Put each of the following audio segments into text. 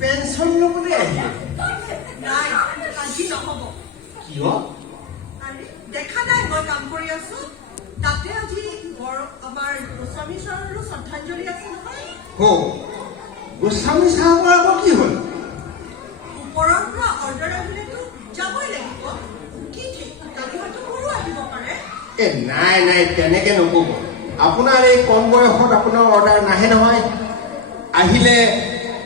Pension ল'বলৈ আহিলে? নাই, আজি নহ'ব। কিয়? দেখা নাই মই কাম কৰি আছো। তাতে আজি আমাৰ গোস্বামী ছাৰৰো শ্ৰদ্ধাঞ্জলি আছে নহয়। গোস্বামী চাহাবৰ আকৌ কি হ'ল? ওপৰৰ পৰা অৰ্ডাৰ আহিলেতো যাবই লাগিব। কি ঠিক, কালি হয়তো মোৰো আহিব পাৰে। নাই নাই, তেনেকে নক'ব। আপোনাৰ এই কম বয়সত আপোনাৰ অৰ্ডাৰ নাহে নহয়। আহিলে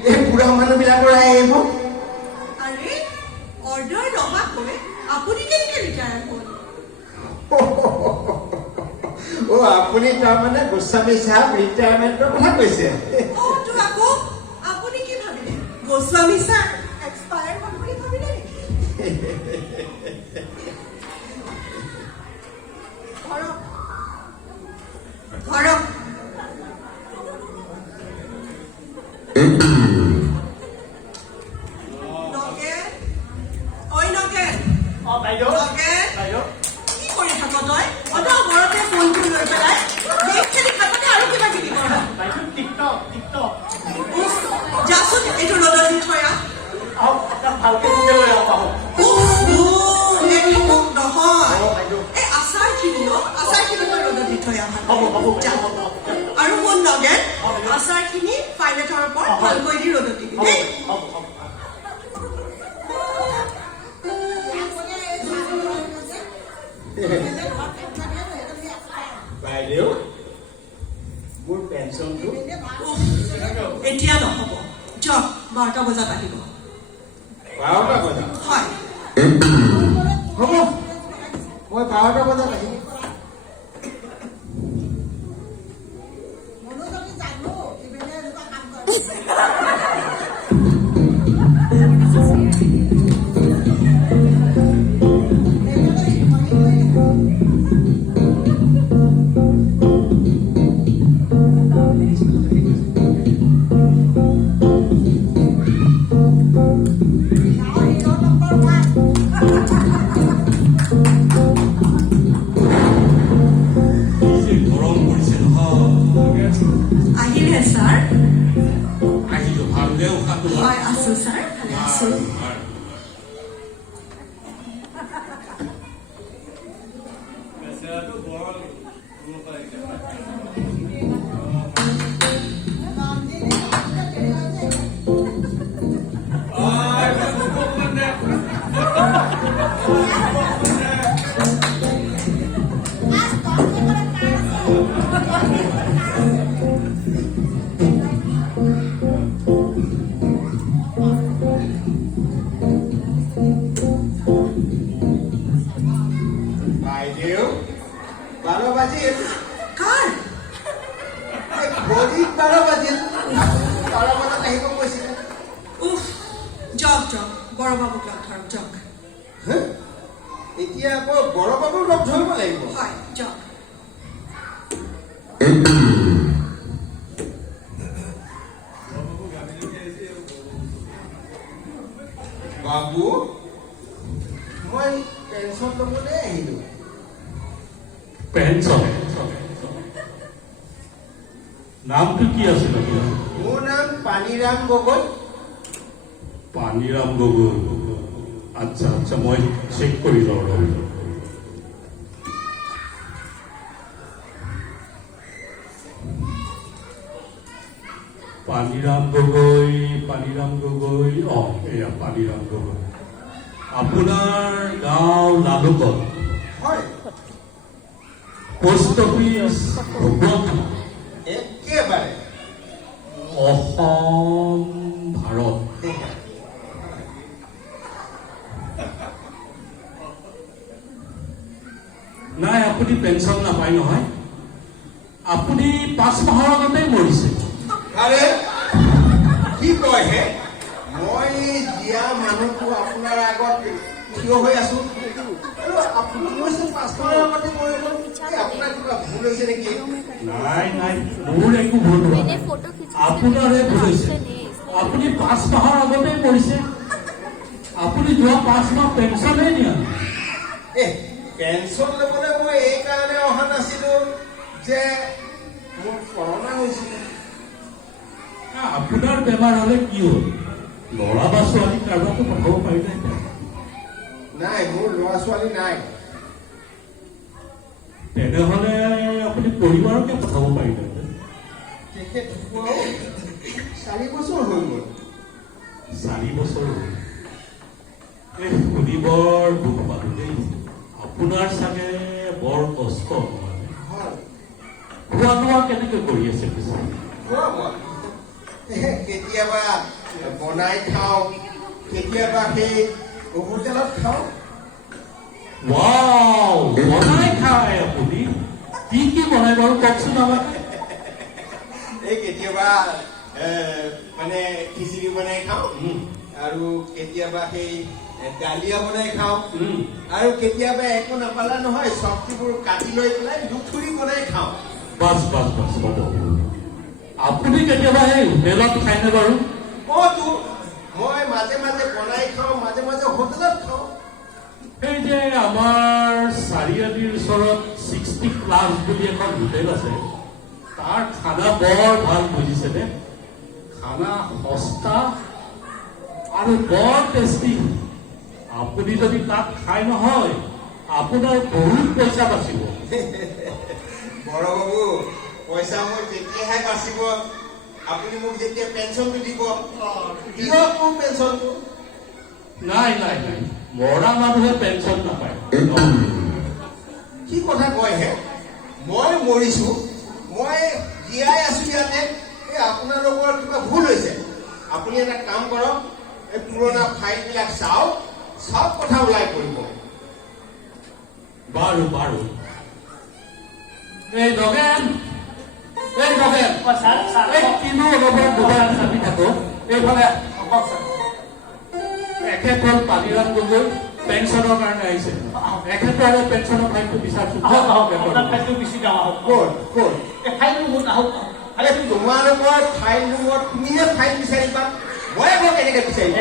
এই বুঢ়া মানুহবিলাকৰ আহিব। আৰে অৰ্ডাৰ নহাকৈ আপুনি কেনেকৈ ৰিটায়াৰ হ'ল? আপুনি তাৰমানে গোস্বামী চাহাব ৰিটায়াৰমেণ্টৰ কথা কৈছে? তো আকৌ আপুনি কি ভাবিলে? গোস্বামী ছাৰ এক্সপায়াৰ হ'ল বুলি ভাবিলে নেকি? ঘৰক কি কৰি থাক তই? ঘৰতে ফোনটো লৈ পেলাই গেম খেলি থাকোতে আৰু কিবা কিবি কৰ। যাচোন এইটো ৰ'দত দি থৈ আহ। নহয় এই আচাৰখিনি তই ৰ'দত দি থৈ আহ। আৰু শুন নগেন, আচাৰখিনি ফাইল এটাৰ ওপৰত ভালকৈ দি ৰ'দত দিবি দেই। বাইদেউ, মোৰ পেঞ্চনটো এতিয়া নহ'ব। যাওক, 12টা বজাত আহিব। 12টা বজাত? হয়। হ'ব, মই 12টা বজাত আহিম। আহিলে ছাৰ? আহিলো, ভালদৰে উশাহটো লওক। হয়, আছো ছাৰ, ভালে আছো। বাইদেউ, 12 বাজিল। কাৰ? ঘড়ীত 12 বাজিল। 12 বজাত আহিব কৈছিলে। যাওক, বৰবাবুক লগ ধৰক, যাওক। এতিয়া আকৌ বৰবাবুক লগ ধৰিব লাগিব? হয়, যাওক। বাবু, মই পেঞ্চন ল'বলৈ আহিলো। পেঞ্চন? নামটো কি আছিল আপোনাৰ? মোৰ নাম পানীৰাম গগৈ। পানীৰাম গগৈ? আচ্ছা আচ্ছা, মই চেক কৰি লওঁ ৰ'ব। পানীৰাম গগৈ, এয়া পানীৰাম গগৈ। আপোনাৰ গাঁও লালুকত? হয়। Post office Bhagawati? একেবাৰে। অসম, ভাৰত? নাই, আপুনি পেঞ্চন নাপায় নহয়। আপুনি 5 মাহৰ আগতেই মৰিছে। আৰে কি কয় হে? মই জীয়া মানুহটো আপোনাৰ আগত থিয় হৈ আছো আৰু আপুনি কৈছে 5 মাহৰ আগতে মই আপোনাৰ কিবা ভুল হৈছে নেকি? নাই নাই, মোৰ একো ভুল হোৱা নাই, আপোনাৰহে ভুল হৈছে। আপুনি 5 মাহৰ আগতেই মৰিছে। আপুনি যোৱা 5 মাহ পেঞ্চনেই নিয়া নাই। পেঞ্চন ল'বলৈ মই এই কাৰণে অহা নাছিলো যে মোৰ কৰোণা হৈছিলে। আপোনাৰ বেমাৰ হ'লে কি হ'ল? ল'ৰা বা ছোৱালী কাৰোবাকো পঠাব পাৰিলে নাই, মোৰ ল'ৰা ছোৱালী নাই। তেনেহ'লে আপুনি পৰিবাৰকে পঠাব পাৰিলে তেখেত ঢুকুৱাও 4 বছৰ হৈ গ'ল। 4 বছৰ হ'ল। এই শুনি বৰ দুখ পালোঁ দেই। আপোনাৰ চাগে বৰ কষ্ট মানে। হয়, খোৱা লোৱা কেনেকৈ কৰি আছে পিছে? খোৱা বোৱা কেতিয়াবা বনাই খাওঁ, কেতিয়াবা সেই হোটেলত খাওঁ। ৱাও, বনাই খায় আপুনি? কি কি বনাই বাৰু কওকচোন আমাক। এই কেতিয়াবা মানে খিচিৰি বনাই খাওঁ, আৰু কেতিয়াবা সেই ডালিয়া বনাই খাওঁ, আৰু কেতিয়াবা একো নাপালা নহয় চব্জিবোৰ কাটি লৈ পেলাই লুথুৰি বনাই খাওঁ। বাছ বাছ বাছ হ'ব। আপুনি কেতিয়াবা সেই হোটেলত খায়নে বাৰু? তো মই মাজে মাজে বনাই খাওঁ, মাজে মাজে হোটেলত খাওঁ। এই যে আমাৰ চাৰিআলিৰ ওচৰত 60+ বুলি এখন হোটেল আছে, তাৰ খানা বৰ ভাল বুজিছেনে? খানা সস্তা আৰু বৰ টেষ্টি। আপুনি যদি তাত খাই নহয়, আপোনাৰ বহুত পইচা বাচিব। বৰবাবু, পইচা মোৰ তেতিয়াহে বাচিব আপুনি মোক যেতিয়া পেঞ্চনটো দিব। দিয়ক মোৰ পেঞ্চনটো। নাই নাই নাই, মৰা মানুহে পেঞ্চন নাপায়। কি কথা কয় হে? মই মৰিছো, মই জীয়াই আছো ইয়াতে। এই আপোনালোকৰ কিবা ভুল হৈছে। আপুনি এটা কাম কৰক, এই পুৰণা ফাইলবিলাক চাওক, চব কথা ওলাই পৰিব। বাৰু বাৰু। এই নগেন, এই নগেন, এই কিনো অলপমান মোবাইল চাপি থাকো। এইফালে এখেত হ'ল পানীৰাম গগৈ, পেঞ্চনৰ কাৰণে আহিছে। এখেতৰ পেঞ্চনৰ ফাইলটো বিচাৰছো। তোমালোকৰ ফাইল ৰুমত তুমিহে ফাইল বিচাৰিবা, মই আকৌ কেনেকে বিচাৰিম?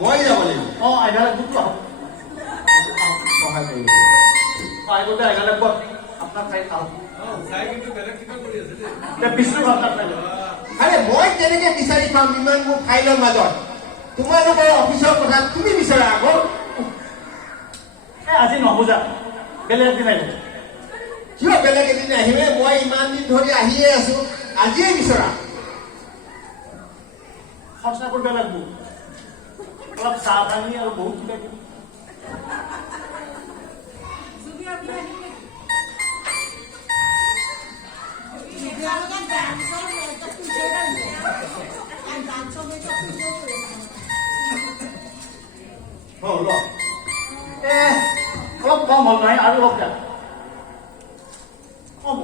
মই যাব লাগিব সহায় কৰিব। আৰে মই কেনেকে বিচাৰি পাম ইমান মোৰ ফাইলৰ মাজত? তোমালোকৰ অফিচৰ কথা তুমি বিচৰা আকৌ। আজি নবুজা, বেলেগ দিন আহিব। কিয় বেলেগ এদিন আহিবে? মই ইমান দিন ধৰি আহিয়ে আছো, আজিয়ে বিচৰা। খৰচা কৰিব লাগিব, অলপ চাহ পানী আৰু বহুত কিবা কিবি। অলপ কম হ'ল নহয়, আৰু অলপ দিয়া কম।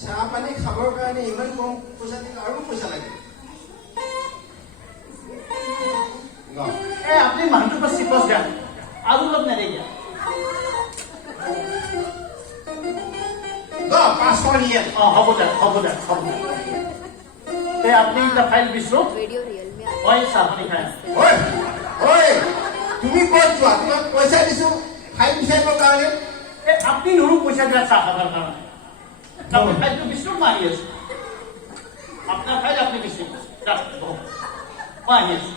চাহ পানী খাবৰ কাৰণে ইমান কম পইচা দিলে আৰু পইচা লাগে। আপুনি মানুহটোৰ পৰা চিপছ দিয়া, আৰু অলপ নেদেগিয়া। 500 দিয়ে। হ'ব দে, হ'ব দে, হ'ব দে। আপুনি এটা ফাইল দিছো, মই চাহ পানী খাই তুমি ক'ত যোৱা? তোমাক পইচা দিছো ফাইল বিচাৰিবৰ কাৰণে। আপুনি নৰো পইচা দিয়া চাহ খাবৰ কাৰণে। আপুনি ফাইলটো বিচাৰো, মই আহি আছো। আপোনাৰ ফাইল আপুনি বিচাৰিব, মই আহি আছো।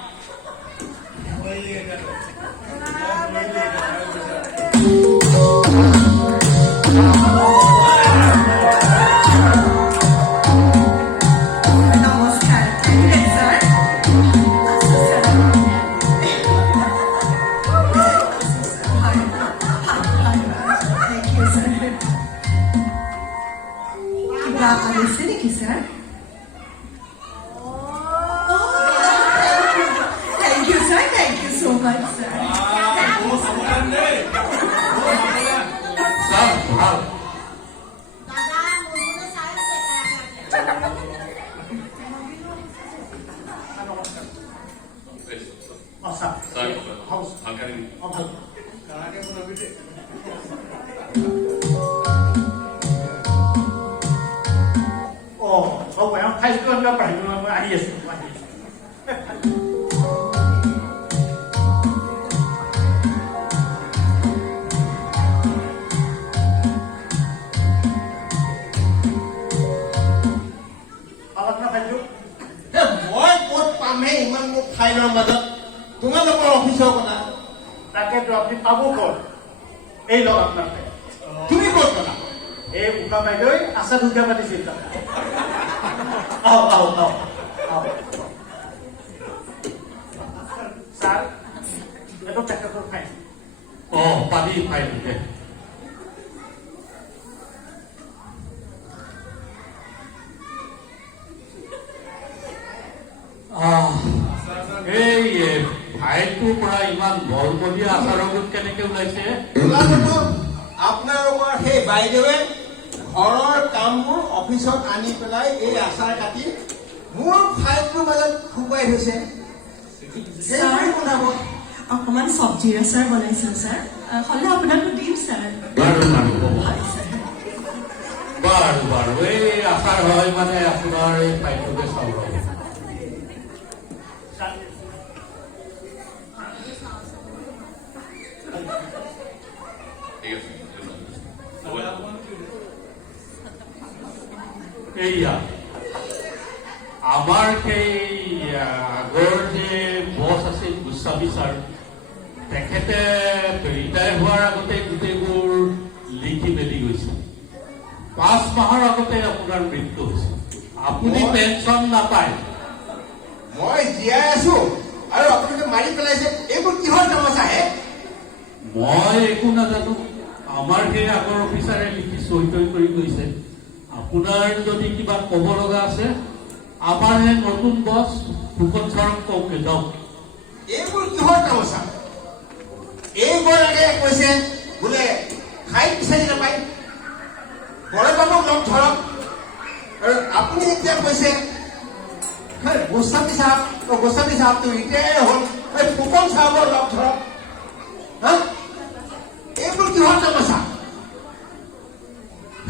ফাইলটো মই ক'ত পামহে ইমান মোৰ ফাইলৰ মাজত তোমালোকৰ অফিচৰ কথা তাকেতো আপুনি পাব ক'ত এই লওক আপোনাৰ ফাইল তুমি ক'ত পালা এই উকা বাইদেউ আশা দুৰ্গা পাতিছিল আহক আহক আহক আহক ছাৰ এইটো তেখেতৰ ফাইল পানী ফাইল দে এই ফাইলটোৰ পৰা ইমান বলবলীয়া আচাৰৰ গোট কেনেকে ওলাইছে ওলাবতো আপোনালোকৰ সেই বাইদেৱে ঘৰৰ কামবোৰ অফিচত আনি পেলাই এই আচাৰ কাটি মোৰ ফাইলটোৰ মাজত শুকুৱাই থৈছে সেইটোৱে বনাব অকণমান চব্জিৰ আচাৰ বনাইছিল ছাৰ হ'লে আপোনাকো দিম ছাৰ বাৰু বাৰু হ'ব হয় ছাৰ বাৰু বাৰু এই আচাৰ হয় মানে আপোনাৰ এই ফাইলটোকে চাওঁ ৰ'ব এইয়া আমাৰ সেই আগৰ যে বছ আছিল গোস্বামী ছাৰ তেখেতে ৰিটায়াৰ হোৱাৰ আগতে গোটেইবোৰ লিখি মেলি গৈছে 5 মাহৰ আগতে আপোনাৰ মৃত্যু হৈছে আপুনি পেঞ্চন নাপায় মই জীয়াই আছো আৰু আপোনালোকে মাৰি পেলাইছে এইবোৰ কিহৰ তামাচাহে মই একো নাজানো আমাৰ সেই আগৰ অফিচাৰে লিখি চহী তহী কৰি গৈছে আপোনাৰ যদি কিবা ক'ব লগা আছে আমাৰ সেই নতুন বছ ফুকন ছাৰক কওঁকে যাওক এইবোৰ কিহৰ তামাচা এইগৰাকীয়ে কৈছে বোলে খাই বিচাৰি নাপায় বৰবাবুক লগ ধৰক আৰু আপুনি এতিয়া কৈছে গোস্বামী চাহাবটো ৰিটায়াৰ হ'ল এই ফুকন চাহাবৰ লগ ধৰক হা এইবোৰ কিহৰ তামাচা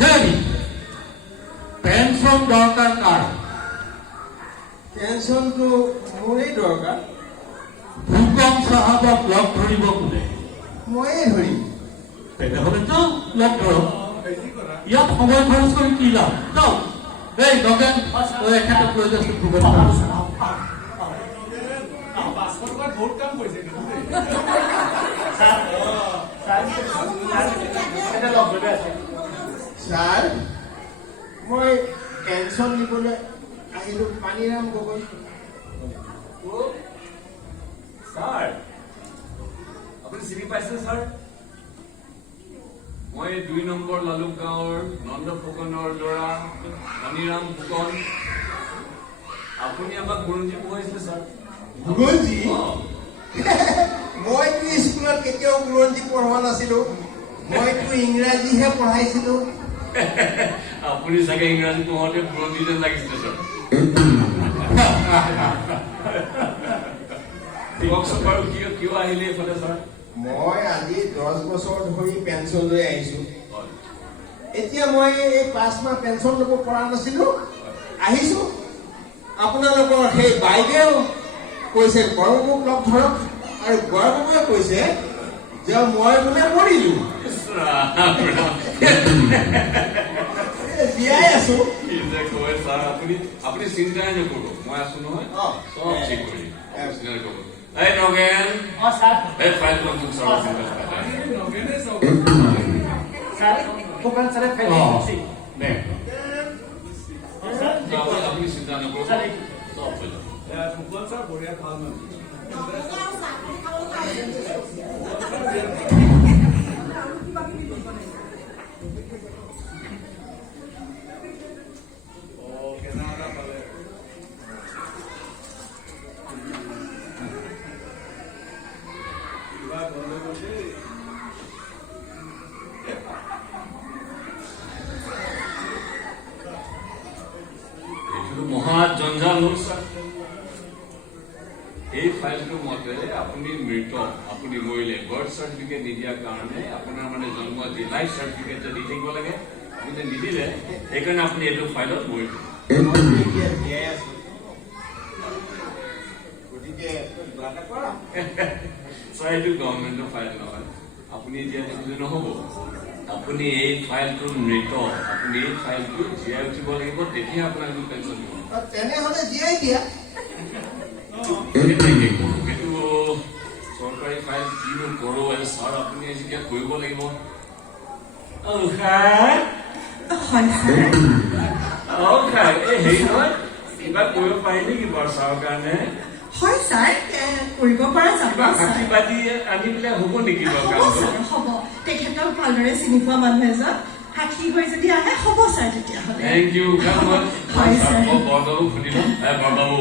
হেৰি পেঞ্চন দৰকাৰ কাৰ পেঞ্চনটো মোৰেই দৰকাৰ ফুকন চাহাবক লগ ধৰিব কোনে ময়ে ধৰিম তেনেহ'লেতো লগ ধৰক ইয়াত সময় খৰচ কৰি কি লাভ যাওক এই নগেন এখেতক লৈ যাচোন ফুকন ছাৰ মই পেঞ্চন দিবলৈ আহিলো পানীৰাম গগৈ ছাৰ আপুনি চিনি পাইছে ছাৰ মই 2 নম্বৰ লালুক গাঁৱৰ নন্দ ফুকনৰ ল'ৰা মণিৰাম ফুকন আপুনি আমাক বুৰঞ্জী পঢ়াইছিলে ছাৰ বুৰঞ্জী মইতো স্কুলত কেতিয়াও বুৰঞ্জী পঢ়োৱা নাছিলো মইতো ইংৰাজীহে পঢ়াইছিলো আপুনি চাগে ইংৰাজী পঢ়োঁতে বুৰঞ্জী যেন লাগিছিলে ছাৰ কওকচোন বাৰু কিয় আহিলে এইফালে ছাৰ মই আজি 10 বছৰ ধৰি পেঞ্চন লৈ আহিছো এতিয়া মই এই 5 মাহ পেঞ্চন ল'ব পৰা নাছিলো আহিছো আপোনালোকৰ সেই বাইদেউ কৈছে বৰবাবুক লগ ধৰক আৰু বৰবাবুৱে কৈছে যে মই বোলে মৰিলো জীয়াই আছো কি যে কয় ছাৰ আপুনি চিন্তাই নকৰিব মই আছো নহয় চব ঠিক কৰিম চিন্তা নকৰিব এই নগেন এই ফাইলখন তোক ছাৰ ছাৰ ফুকন ছাৰে ফাইল দিছে দে আপুনি চিন্তা নকৰিব চব হৈ যাব ফুকন ছাৰ বঢ়িয়া ভাল মানুহ কেনেকুৱা পালে কিবা গণ্ডগোল দেই এইটো মহা জঞ্জাল হ'ল ছাৰ এই ফাইলটো মতে আপুনি মৃত আপুনি মৰিলে বাৰ্থ চাৰ্টিফিকেট নিদিয়াৰ কাৰণে আপোনাৰ মানে জন্ম লাইফ চাৰ্টিফিকেট যে দি থাকিব লাগে আপুনি নিদিলে সেইকাৰণে আপুনি এইটো ফাইলত মৰিব এতিয়া জীয়াই আছো গতিকে কিবা এটা কৰা ছাৰ এইটো গভৰ্ণমেণ্টৰ ফাইল নহয় আপুনি এতিয়া দিবলৈ নহ'ব আপুনি এই ফাইলটো মৃত, আপুনি এই ফাইলটো জীয়াই উঠিব লাগিব, তেতিয়া আপোনাক পেঞ্চন দিব। তেনেহ'লে জীয়াই দিয়া। এইটো চৰকাৰী ফাইল কিনো কৰো ছাৰ, আপুনি এতিয়া কৰিব লাগিব। হয় ছাৰ। এই হেৰি নহয়, কিবা কৰিব পাৰি নেকি বাৰু ছাৰৰ কাৰণে? হয় ছাৰ, কৰিব পৰা যাব কিবা ছাৰ। হাতী বাতি আনি পেলাই হ'ব নেকি বাৰু হ'ব কামটো? ছাৰ, হ'ব। তেখেতক ভালদৰে চিনি পোৱা মানুহ এজন সাক্ষী হৈ যদি আহে হ'ব ছাৰ তেতিয়াহ'লে। Thank you. হয় ছাৰ। বৰবাবু সুধি লওঁ। বৰবাবু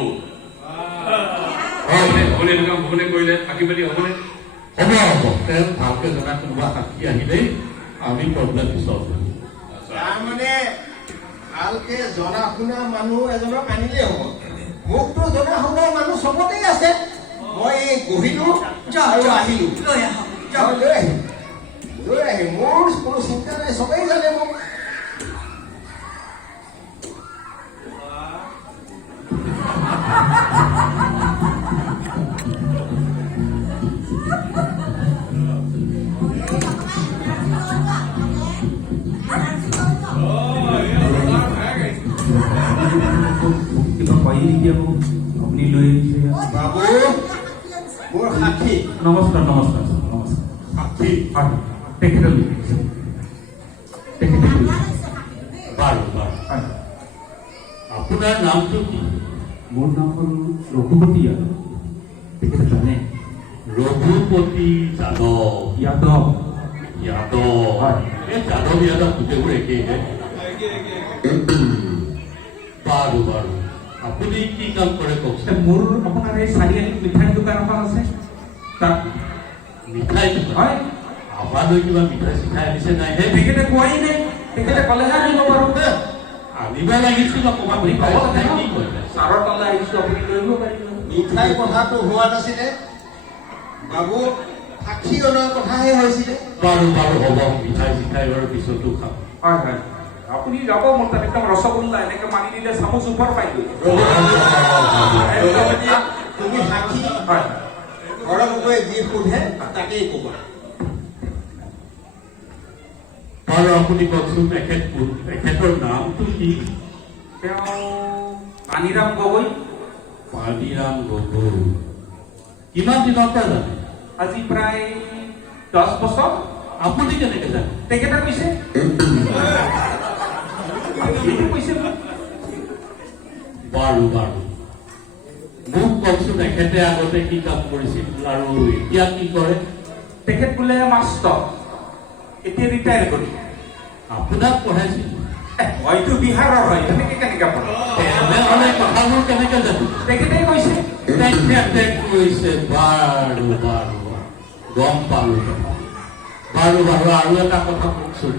হ'বনে এইটো কাম হ'বনে কৰিলে? সাক্ষী বাতি হ'বনে? হ'ব হ'ব, তেওঁ ভালকে জনা কোনোবা সাক্ষী আহিলেই আমি প্ৰব্লেমটো চল্ভ কৰিম। তাৰমানে ভালকে জনা শুনা মানুহ এজনক আনিলেই হ'ব। মোকতো জনা শুনা মানুহ চবতেই আছে। মই বহিলো আৰু আহিলো। লৈ আহক। লৈ আহিম। মোৰ কোনো চিন্তা নাই, চবেই জানে মোক। কিবা পাই নেকি আকৌ আপুনি লৈ আহিছে? বাবু মোৰ সাক্ষী। নমস্কাৰ নমস্কাৰ নমস্কাৰ। সাক্ষী হয়, তেখেতে লৈ আহিছে। তেখেতে লৈ আহিছে। বাৰু বাৰু। হয়, আপোনাৰ নামটো কি? মোৰ নাম হ'ল ৰঘুপতি যাদৱ। তেখেতে জানে? ৰঘুপতি যাদৱ। যাদৱ। যাদৱ। হয়। এই যাদৱ ইয়াদৱ গোটেইবোৰ একেইহে। বাৰু বাৰু, আপুনি কি কাম কৰে কওকচোন? মোৰ আপোনাৰ এই চাৰিআলিত মিঠাই দোকান এখন আছে, তাত মিঠাই দোকান? হয়। আমালৈ কিবা মিঠাই চিঠাই আনিছে নাই হে? তেখেতে কোৱাই নাই। তেখেতে ক'লেহে আনিব পাৰোঁ। আনিব লাগিছিল অকণমান। আপুনি ক'ব লাগে ন? কি কৰিলে? ছাৰৰ তালৈ আহিছোঁ, আপুনি লৈ আহিব পাৰিব। মিঠাই কথাটো হোৱা নাছিলে বাবু, সাক্ষী অনাৰ কথাহে হৈছিলে। বাৰু বাৰু হ'ব, মিঠাই চিঠাই বাৰু পিছতো খাম। হয় হয়, আপুনি যাব মোৰ তাত একদম ৰসগোল্লা এনেকে মাৰি দিলে চামুচ ওপৰ পাই গৈ। তুমি সাক্ষী। হয়, ঘৰৰ গৈ যি সোধে তাকেই ক'বা। বাৰু আপুনি কওকচোন, এখেতৰ নামটো কি? তেওঁ পানীৰাম গগৈ। পানীৰাম গগৈ। কিমান দিনৰ পৰা জানে? আজি প্ৰায় 10 বছৰ। আপুনি কেনেকে জানে? তেখেতে কৈছে। এইটো কৈছে মোক। বাৰু বাৰু, মোক কওকচোন, এখেতে আগতে কি কাম কৰিছিল আৰু এতিয়া কি কৰে? তেখেত বোলে মাষ্টৰ, এতিয়া ৰিটায়াৰ কৰি। আপোনাক পঢ়াইছিল? হয়তো বিহাৰৰ হয়, তেনেকে কেনেকে পঢ়ে? তেনেহ'লে কথাবোৰ কেনেকে জানো? তেখেতে কৈছে। তেখেতে কৈছে। বাৰু বাৰু, গম পালো। বাৰু বাৰু, আৰু এটা কথা কওকচোন,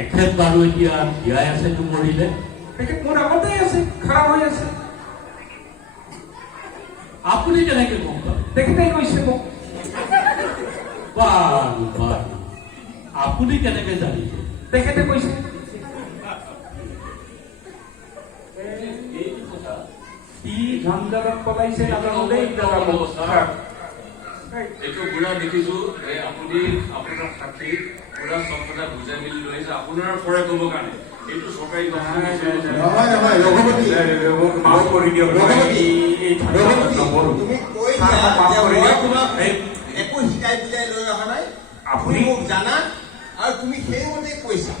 এখেত বাৰু এতিয়া জীয়াই আছে নে মৰিলে? তেখেত মোৰ আগতে আছে, খাৰাপ হৈ আছে। আপুনি কেনেকে গম পালে? তেখেতে কৈছে মোক। বাৰু বাৰু, আপুনি কেনেকে জানিব? তেখেতে কৈছে। কি ঝঞ্ঝালত পলাইছে নাজানো দেই দাদা মোক। এইটো পুৰা দেখিছো যে আপুনি আপোনাৰ সাক্ষী পুৰা চব কথা বুজাই মেলি লৈ আহিছে আপোনাৰ পৰে ক'ব কাৰণে। এইটো চৰকাৰী কথা নহয় নহয়, ৰঘুপতি। মাফ কৰি দিয়ক। ৰঘুপতি, এই ঝঞ্ঝালত নপৰো। তুমি কৈ ছাৰ, দিয়া মাফ যে কৰি মই দিয়ক। তোমাক এই- একো শিকাই বুজাই লৈ অহা নাই। আপুনি তুমি মোক জানা আৰু তুমি সেইমতে কৈছা।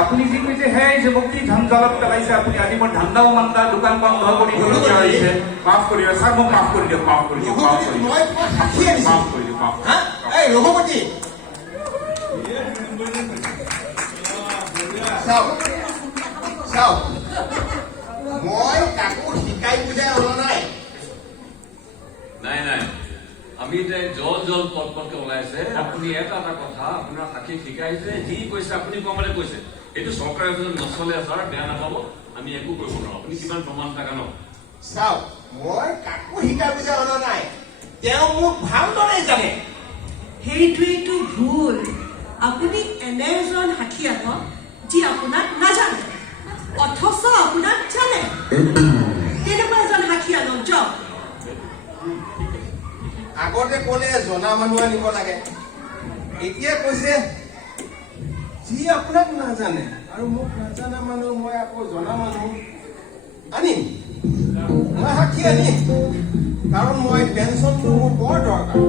আপুনি যি কৈছে সেই যে মোক কি ঝঞ্ঝালত পেলাইছে আপুনি। আজি মোৰ ধান্দাও মান্দা, দোকান বন্ধ কৰিবলগীয়া হৈছে। মাফ কৰি দিয়ক ছাৰ, মোক মাফ কৰি দিয়ক। মাফ কৰি দিয়ক। মাফ ৰঘুপতি, কৰি দিয়ক। মই তোমাক সাক্ষী আনিছো। মাফ কৰি দিয়ক। মাফ কৰি হা? দিয়ক। এই ৰঘুপতি, চাওক চাওক, মই কাকো শিকাই বুজাই অনা নাই। নাই নাই, আমি এতিয়া জল পটকে ওলাইছে। আপুনি এটা কথা আপোনাৰ সাক্ষী শিকাইছে, যি কৈছে আপুনি কমতে কৈছে। এইটো চৰকাৰী অফিচত নচলে ছাৰ, বেয়া নাপাব। আমি একো কৰিব নোৱাৰো। আপুনি কিমান প্ৰমাণ থাকে ন? চাওক, মই কাকো শিকাই বুজাই অনা নাই। তেওঁ মোক ভালদৰে জানে। সেইটোৱেইটো ভুল। আপুনি এনে এজন সাক্ষী আনক যি আপোনাক নাজানে অথচ আপোনাক জানে। তেনেকুৱা এজন সাক্ষী আনক যাওক। আগতে ক'লে জনা মানুহ আনিব লাগে, এতিয়া কৈছে যি আপোনাক নাজানে আৰু মোক নাজানা মানুহ মই আকৌ জনা মানুহ আনিম, মই সাক্ষী আনিম, কাৰণ মই পেঞ্চনটো মোৰ বৰ দৰকাৰ।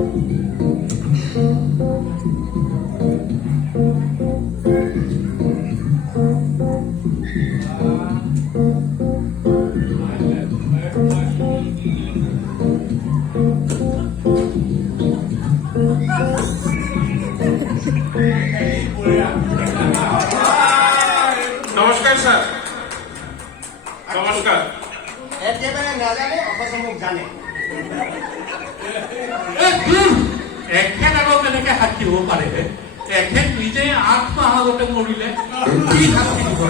নমস্কাৰ স্যাৰ, নমস্কাৰ। একেবাৰে নাজানে অথচ মোক জানে। এখেত আকৌ কেনেকে সাক্ষী হ'ব পাৰে? এখেত নিজে 8 মাহ আগতে মৰিলে, কি সাক্ষী দিব?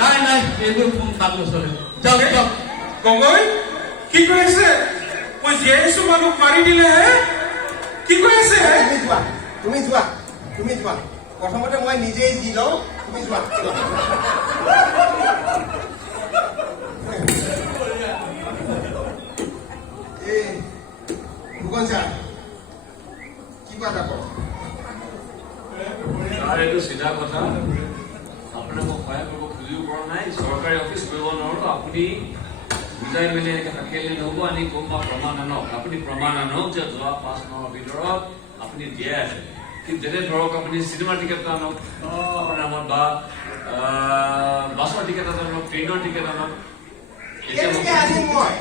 নাই নাই, এইবোৰ কোন কাম নচলে। যাওক যাওক। গগৈ কি কৈ আছে? মই জীয়াই আছো, মানুহ মাৰি দিলে হে? কি কৈ আছে? তুমি যোৱা। প্ৰথমতে মই নিজেই দি লওঁ, তুমি যোৱা। এই ভূগন ছাৰ, কিবা এটা কওক। ছাৰ, এইটো চিধা কথা। আপোনাক মই সহায় কৰিব খুজিব পৰা নাই, চৰকাৰী অফিচ কৰিব নোৱাৰো। আপুনি বুজাই মেলি এনেকে থাকিলে নহব। আনি ক'ম বা প্ৰমাণ আনক। আপুনি প্ৰমাণ আনক যে যোৱা 5 মাহৰ ভিতৰত আপুনি দিয়াই আছে। কিন্তু যেনে ধৰক আপুনি চিনেমা টিকেট আনক আপোনাৰ নামত, বা বাছৰ টিকেট আনক, ট্ৰেইনৰ টিকেট আনক। কেনেকে আনিম মই?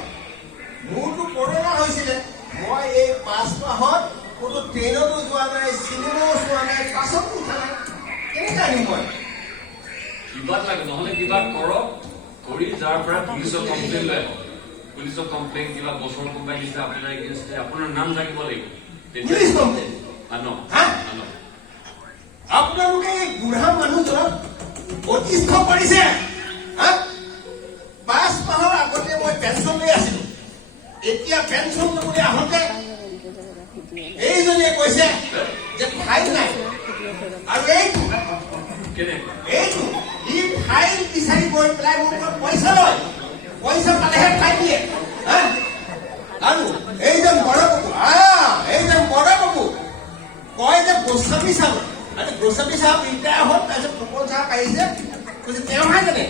মোৰতো কৰোণা হৈছিলে। মই এই 5 মাহত কোনো ট্ৰেইনতো যোৱা নাই, চিনেমাও চোৱা নাই, বাছতো উঠা নাই। কেনেকে আনিম মই? কিবা লাগে, নহলে কিবা কৰক, কৰি যাৰ পৰা পুলিচক কমপ্লেইন লৈ আহক। পুলিচক কমপ্লেইন, কিবা বছৰ কোম্পানী দিছে আপোনাৰ এগেইনষ্টে, আপোনাৰ নাম থাকিব লাগিব। পুলিচ কমপ্লেইন আনক। আপোনালোকে এই বুঢ়া মানুহজনক অতিষ্ঠ কৰিছে। 5 মাহৰ আগতে মই পেঞ্চন লৈ আছিলো, এতিয়া পেঞ্চন ল'বলৈ আহোঁতে এইজনীয়ে কৈছে যে ফাইল নাই। আৰু এইটো ই ফাইল বিচাৰি গৈ পেলাই মোৰ পৰা পইচা লয়, পইচা পালেহে ফাইল দিয়ে। আৰু এইজন বড় বাবু কয় যে গোস্বামী চাহাব, গোস্বামী চাহাব ৰিটায়াৰ হ'ল, তাৰপিছত ফুকন চাহাব আহিছে, কৈছে তেওঁ নহয় জানে,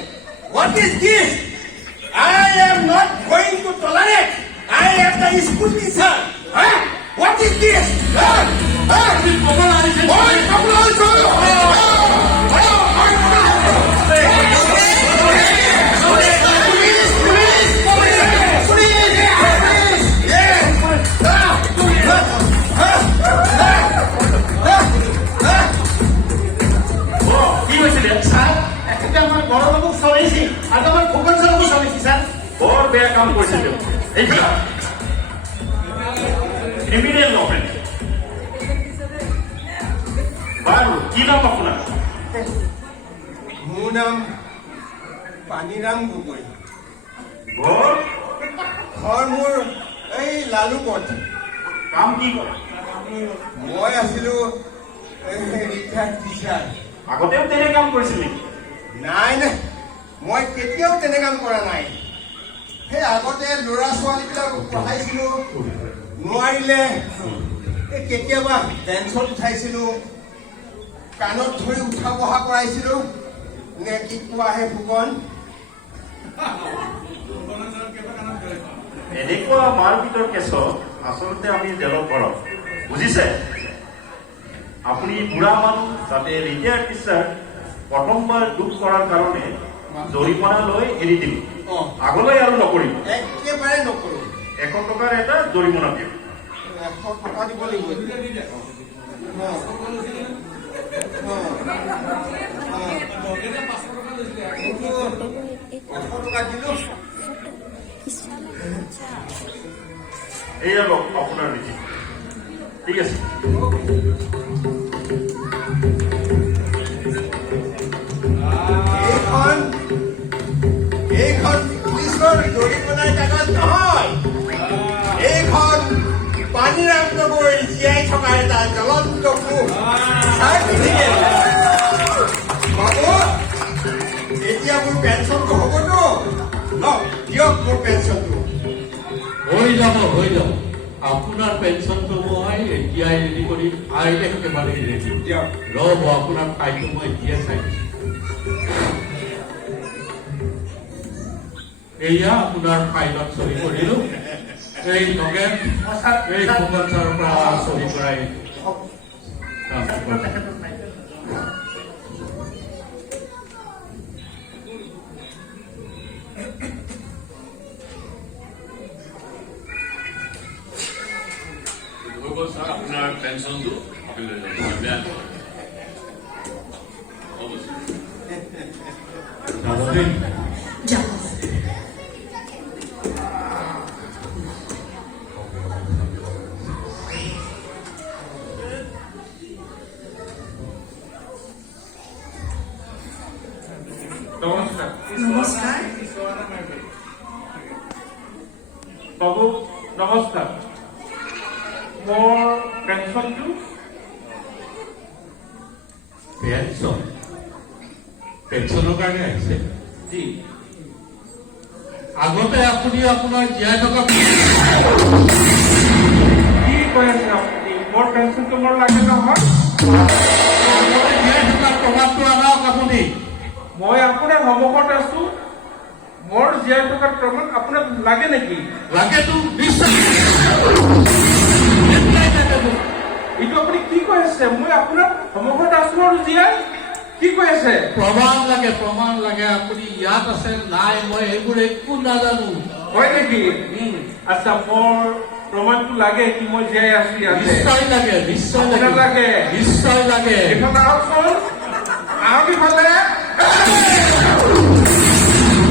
what is this? I am not going to tolerate. I am the school teacher. What is this? কি হৈছিলে ছাৰ? এখেতে আমাৰ গৌৰৱক চলাইছিল আৰু আমাৰ ভূগোল চালকো চলাইছিল ছাৰ। বৰ বেয়া কাম কৰিছিল এইবিলাক ক্ৰিমিনেল অফেন্স। বাৰু কি নাম আপোনাৰ? মোৰ নাম পানীৰাম গগৈ। ঘৰ ঘৰ মোৰ এই লালুকত। কাম কি কৰে? মই আছিলো ৰিটায়াৰ্ড টিচাৰ। আগতেও তেনে কাম কৰিছিল নেকি? নাই, মই কেতিয়াও তেনে কাম কৰা নাই। সেই আগতে ল'ৰা ছোৱালীবিলাক পঢ়াইছিলো, নোৱাৰিলে কেতিয়াবা পেঞ্চন উঠাইছিলো, কাণত ধৰি উঠা বহা কৰাইছিলো। নে কি কোৱাহে ফুকন? এনেকুৱা মাৰপিটৰ কেছত আচলতে আমি জেলত ভৰাম, বুজিছে? আপুনি বুঢ়া মানুহ, যাতে ৰিটায়াৰ্ড টিচাৰ প্ৰথমবাৰ দুখ কৰাৰ কাৰণে জৰিমনা লৈ এৰি দিম। আগলৈ আৰু নকৰিব। একেবাৰে নকৰো। 100 টকাৰ এটা জৰিমনা দিম। 100 টকা দিব লাগিব। 100 টকা দিলো। এইয়া লওক আপোনাৰ নীতি। ঠিক আছে। এইখন পুলিচৰ জৰিমনাৰ কাগজ নহয়, এইখন পানীৰাম গগৈ জীয়াই থকা এটা জ্বলন্ত প্ৰুফ চাৰ্টিফিকেট। বাবু, এতিয়া মোৰ পেঞ্চনটো হ'বতো? দিয়ক মোৰ পেঞ্চনটো। হৈ যাব। আপোনাৰ পেঞ্চনটো মই এতিয়াই ৰেডি কৰিম আৰু একেবাৰে ৰেডি ৰ'ব আপোনাৰ ফাইলটো মই এতিয়া চাই দিছোঁ এয়া আপোনাৰ ফাইলত চহী কৰিলোঁ এই নগেন এই ফুকন ছাৰৰ পৰা চহী কৰাই হৈ গ'ল ছাৰ আপোনাৰ পেঞ্চনটো আপুনি লৈ যাব বেয়া নহয় হ'ব ছাৰ যাব দেই যাব নমস্কাৰ নমস্কাৰ বাবু নমস্কাৰ মোৰ পেঞ্চনটো পেঞ্চনৰ কাৰণে আহিছে জি আগতে আপুনি আপোনাৰ জীয়াই থকা কি কৈ আছে আপুনি মোৰ পেঞ্চনটো মোৰ লাগে নহয় জীয়াই থকা প্ৰভাৱটো আনক আপুনি মই আপোনাৰ সন্মুখত আছো মোৰ জীয়াই থকাৰ প্ৰমাণ আপোনাক লাগে নেকি লাগেতো নিশ্চয় এইটো আপুনি কি কৈ আছে মই আপোনাৰ সন্মুখত আছো আৰু জীয়াই কি কৈ আছে প্ৰমাণ লাগে আপুনি ইয়াত আছে নাই মই এইবোৰ একো নাজানো হয় নেকি আচ্ছা মোৰ প্ৰমাণটো লাগে কি মই জীয়াই আছো ইয়াতে নিশ্চয় লাগে আপোনাৰ লাগে নিশ্চয় লাগে এইফালে আহকচোন আহক ইফালে